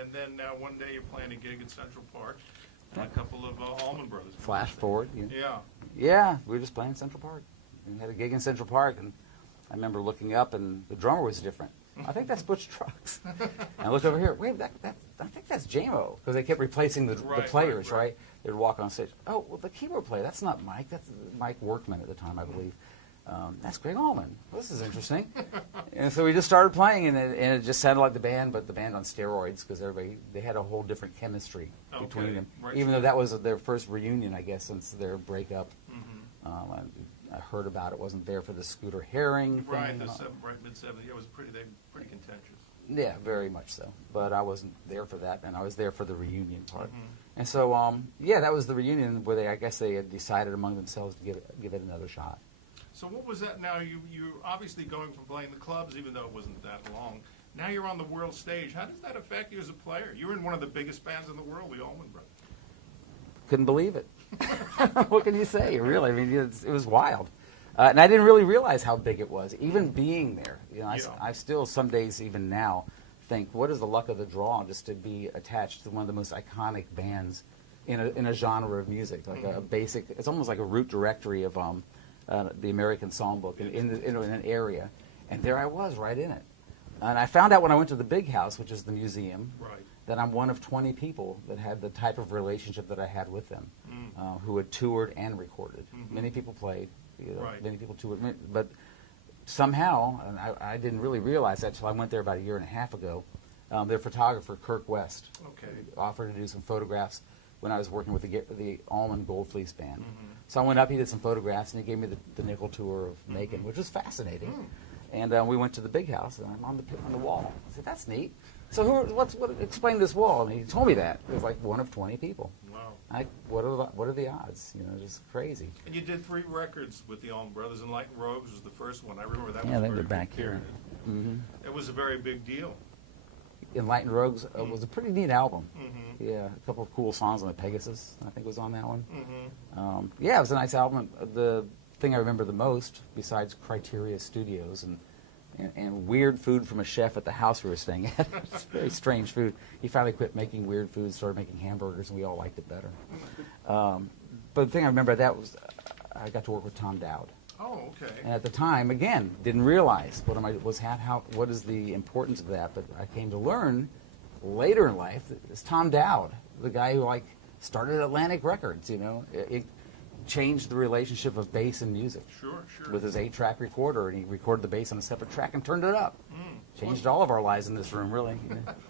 and then one day you're playing a gig at Central Park, and a couple of Allman Brothers. Flash forward. Yeah. Yeah, we were just playing Central Park. We had a gig in Central Park, and I remember looking up, and the drummer was different. I think that's Butch Trucks. And I looked over here. Wait, I think that's JMO, because they kept replacing the players, right? They'd walk on stage. Oh, well, the keyboard player, that's not Mike. That's Mike Workman at the time, I believe. That's Greg Allman. This is interesting. And so we just started playing, and it just sounded like the band, but the band on steroids, because they had a whole different chemistry between them. Right. Even though that was their first reunion, I guess, since their breakup. I heard about it. Wasn't there for the Scooter Herring thing. Right, mid-70s. Yeah, it was pretty contentious. Yeah, very much so. But I wasn't there for that, and I was there for the reunion part. And so, yeah, that was the reunion where I guess they had decided among themselves to give it another shot. So what was that now? You're obviously going from playing the clubs, even though it wasn't that long. Now you're on the world stage. How does that affect you as a player? You're in one of the biggest bands in the world, the Allman Brothers. Couldn't believe it. What can you say? Really, I mean, it was wild. And I didn't really realize how big it was, even being there. You know, I still, some days, even now, think, what is the luck of the draw just to be attached to one of the most iconic bands in a genre of music, like a basic, it's almost like a root directory of the American Songbook in an area. And there I was, right in it. And I found out when I went to the Big House, which is the museum, that I'm one of 20 people that had the type of relationship that I had with them, who had toured and recorded. Many people played, many people toured, but somehow, and I didn't really realize that until I went there about a year and a half ago, their photographer, Kirk West, offered to do some photographs when I was working with the Allman Goldflies band. So I went up, he did some photographs, and he gave me the nickel tour of Macon, which was fascinating. And we went to the Big House, and I'm on the wall. I said, that's neat. So explain this wall? And he told me that. It was like one of 20 people. Wow. What are the odds? You know, just crazy. And you did 3 records with the Allman Brothers, and Light and Rogues was the first one. I remember that was they very were back here. It was a very big deal. Enlightened Rogues was a pretty neat album. Yeah, a couple of cool songs on the Pegasus, I think, was on that one. Yeah, it was a nice album. The thing I remember the most, besides Criteria Studios and weird food from a chef at the house we were staying at. It's very strange food. He finally quit making weird food, started making hamburgers, and we all liked it better. But the thing I remember that was I got to work with Tom Dowd. Oh, okay. And at the time, again, didn't realize what is the importance of that. But I came to learn later in life that it's Tom Dowd, the guy who started Atlantic Records. You know, it changed the relationship of bass and music. Sure. With his 8-track recorder, and he recorded the bass on a separate track and turned it up. Changed all of our lives in this room, really.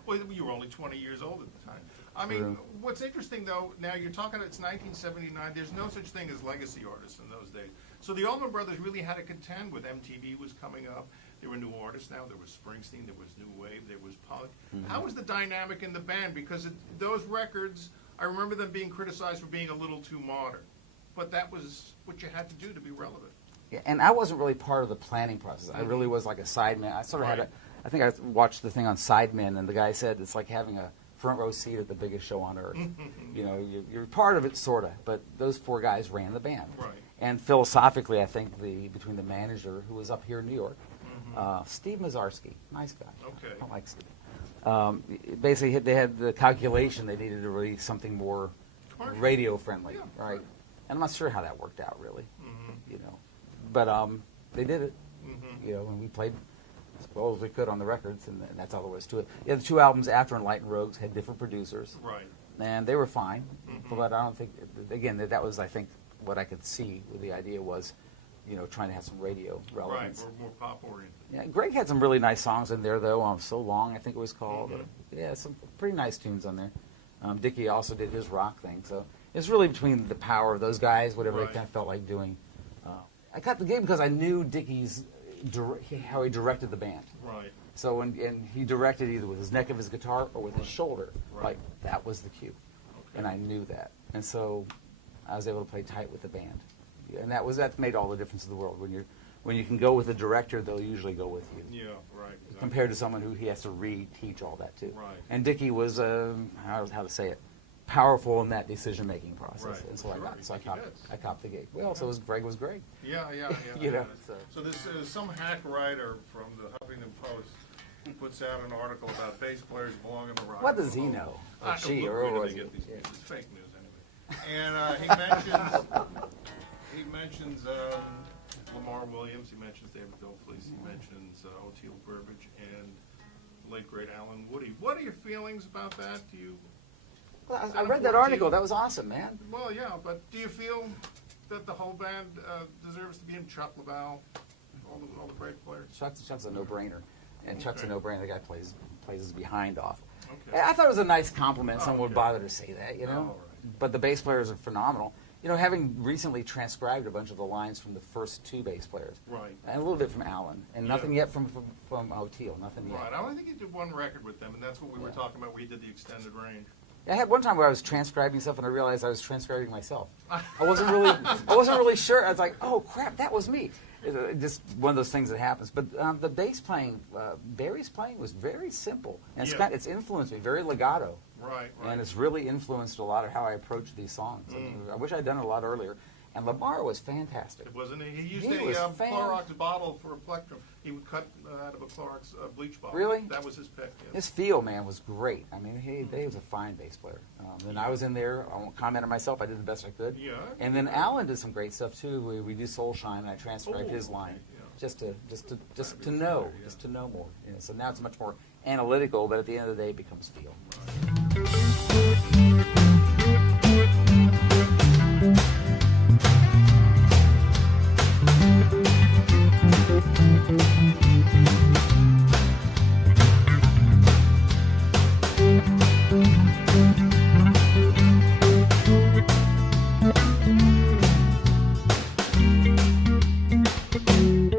Well, you were only 20 years old at the time. I mean, what's interesting, though, now you're talking, it's 1979. There's no such thing as legacy artists in those days. So the Allman Brothers really had to contend with MTV was coming up. There were new artists now. There was Springsteen. There was New Wave. There was punk. How was the dynamic in the band? Because those records, I remember them being criticized for being a little too modern. But that was what you had to do to be relevant. Yeah, and I wasn't really part of the planning process. I really was like a sideman. I sort of had I think I watched the thing on Sidemen, and the guy said it's like having a front row seat at the biggest show on earth. You know, you're part of it, sort of, but those 4 guys ran the band. And philosophically, I think between the manager, who was up here in New York, Steve Mazarski, nice guy. I like Steve. Basically, they had the calculation they needed to release something more radio-friendly, right? And I'm not sure how that worked out, really, you know. But they did it, you know, and we played as well as we could on the records, and that's all there was to it. The 2 albums after Enlightened Rogues had different producers, and they were fine. But I don't think, again, that was, I think, what I could see. The idea was, you know, trying to have some radio relevance. Right, more pop-oriented. Yeah, Greg had some really nice songs in there, though. So Long, I think it was called. Yeah, some pretty nice tunes on there. Dickie also did his rock thing, so it's really between the power of those guys, whatever they kind of felt like doing. I got the gig because I knew Dickie's how he directed the band. So and he directed either with his neck of his guitar or with his shoulder. Like that was the cue, and I knew that, and so I was able to play tight with the band, and that made all the difference in the world. When you can go with a director, they'll usually go with you. Yeah, right. Exactly. Compared to someone who he has to reteach all that too. And Dickie was how to say it, powerful in that decision-making process, and so I copped the gig. Well, so Greg was great. Yeah. You know. So this is some hack writer from the Huffington Post puts out an article about bass players belong in the rock. What does he know? Or she, or where was do they it? get these Yeah. pieces? It's fake news anyway. And he mentions Lamar Williams. He mentions David Goldflies. He mentions O'Teal Burbage and the late great Alan Woody. What are your feelings about that? Do you? Well, I read that article. That was awesome, man. Well, yeah, but do you feel that the whole band deserves to be in Chuck LaValle, all the great players? Chuck's a no-brainer, and Chuck's a no-brainer. The guy plays his behind off. Okay. I thought it was a nice compliment. Someone would okay. bother to say that, you know. Oh, right. But the bass players are phenomenal. You know, having recently transcribed a bunch of the lines from the first two bass players, Right. and a little bit from Alan, and nothing yet from O'Teal, nothing yet. Right. I only think you did one record with them, and that's what we were talking about. We did the extended range. I had one time where I was transcribing stuff, and I realized I was transcribing myself. I wasn't really sure. I was like, "Oh crap, that was me." Just one of those things that happens. But the bass playing, Barry's playing was very simple, and it's influenced me, very legato. Right. And it's really influenced a lot of how I approach these songs. I wish I'd done it a lot earlier. And Lamar was fantastic. Wasn't he? He used He was Clorox bottle for a plectrum. He would cut out of a Clorox bleach bottle. Really? That was his pick. Yes. His feel, man, was great. I mean, he was a fine bass player. And I was in there. I won't comment on myself. I did the best I could. Yeah. And then Alan did some great stuff too. We do Soul Shine, and I transcribed his line just to know more. You know, so now it's much more analytical, but at the end of the day, it becomes feel. Right.